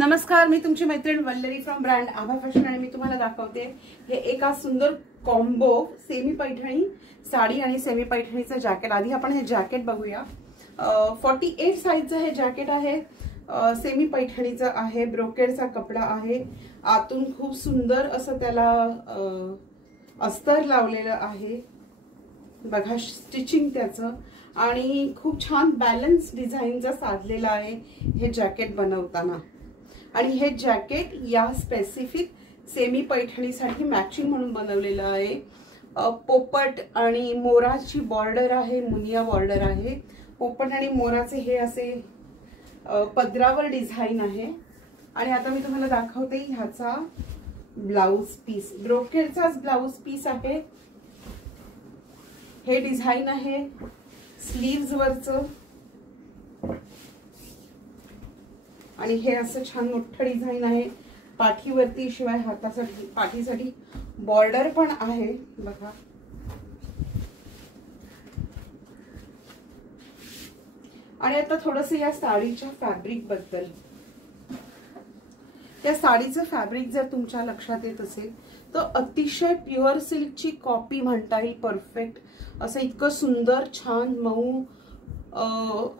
नमस्कार, मी तुमची मैत्रीण Vallari from brand Abha fashion आणि मी तुम्हाला दाखवते हे एका सुंदर कॉम्बो सेमी पैठणी साडी आणि सेमी पैठणीचं जॅकेट। आधी आपण हे जॅकेट बघूया। 48 साइजचं हे जॅकेट आहे। सेमी पैठणीचं आहे, ब्रोकेडचा कपडा आहे। आतून खूप सुंदर असं त्याला अस्तर लावलेलं आहे, बघा स्टिचिंग त्याचं, आणि खूप छान बॅलन्स डिझाईनचा साधलेला आहे हे जॅकेट बनवताना। आणि हे जॅकेट या स्पेसिफिक सेमी पैठणीसाठी मॅचिंग म्हणून बनवलेलं आहे। पोपट आणि मोराची बॉर्डर आहे, मुनिया बॉर्डर आहे। पोपट आणि मोराचे हे असे पदरावर डिझाइन आहे। आणि आता मी तुम्हाला दाखवते ह्याचा ब्लाउज पीस, ब्रोकेडचाच ब्लाउज पीस आहे। हे डिझाइन आहे स्लीव्स वरचं, आणि हे असं छान मोठं डिझाइन आहे पाठीवरती, शिवाय हातासाठी पाठीसाठी बॉर्डर पण आहे बघा। आणि आता थोडंसं या साडीच्या फॅब्रिक बद्दल, या साडीचं फॅब्रिक जर तुमच्या लक्षात येत असेल तर अतिशय प्युअर सिल्कची कॉपी म्हणता येईल, परफेक्ट असं इतकं सुंदर छान मऊ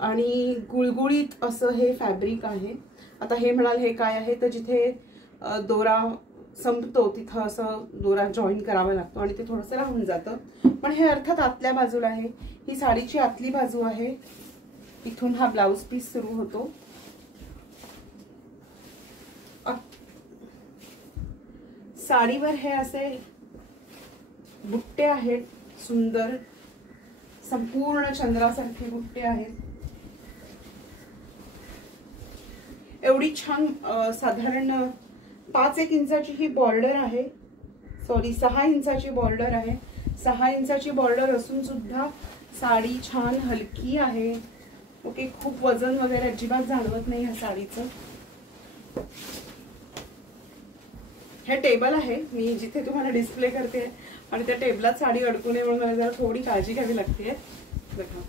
आणि गुळगुळीत असं हे फॅब्रिक आहे। आता हे म्हणाल हे काय आहे, तर जिथे दोरा संपतो तिथं असं दोरा जॉईन करावा लागतो आणि ते थोडंसं राहून जातं, पण हे अर्थात आतल्या बाजूला आहे। ही साडीची आतली बाजू आहे, इथून हा ब्लाउज पीस सुरू होतो। साडीवर हे असे बुट्टे आहेत, सुंदर संपूर्ण चंद्रासारखे बुट्टे आहेत। एवढी छान साधारण 5-1 इंचाची ही बॉर्डर आहे, सॉरी 6 इंचाची बॉर्डर आहे। 6 इंचाची बॉर्डर असून सुद्धा साडी छान हलकी आहे। ओके, खूप वजन वगैरे अजिबात जाणवत नाही ह्या साडीचं। हे टेबल आहे, मी जिथे तुम्हाला डिस्प्ले करते आणि त्या टेबलात साडी अडकू नये म्हणून मला जरा थोडी काळजी घ्यावी लागते बघा।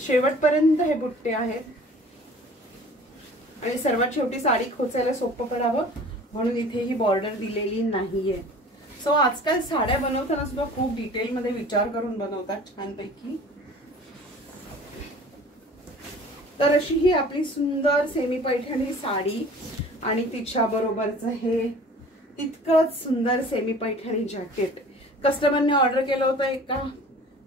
शेवटपर्यंत हे बुट्टे आहेत आणि सर्वात शेवटी साडी खोचायला सोपं पडावं म्हणून इथे ही बॉर्डर दिलेली नाहीये। सो आजकाल साड्या बनवताना सुद्धा खूप डिटेल मध्ये विचार करून बनवतात छानपैकी। तर अशी ही आपली सुंदर सेमी पैठणी साडी आणि तिच्या बरोबरच हे तितकंच सुंदर सेमी पैठणी जॅकेट कस्टमरने ऑर्डर केलं होतं एका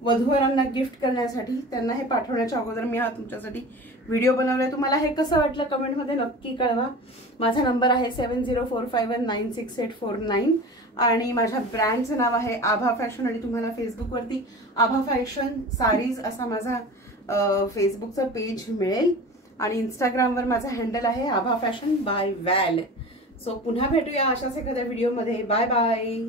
वधूवरांना गिफ्ट करण्यासाठी। त्यांना हे पाठवण्याच्या अगोदर मी हा तुमच्यासाठी व्हिडिओ बनवलाय। तुम्हाला हे कसं वाटलं कमेंटमध्ये नक्की कळवा। माझा नंबर आहे 7045196849 आणि माझ्या ब्रँडचं नाव आहे आभा फॅशन, आणि तुम्हाला फेसबुकवरती आभा फॅशन साडीज असा माझा फेसबुकचं पेज मिळेल, आणि इंस्टाग्रामवर माझा हँडल आहे आभा फॅशन बाय वॅल। सो पुन्हा भेटूया अशाच एखाद्या व्हिडिओमध्ये। Bye bye.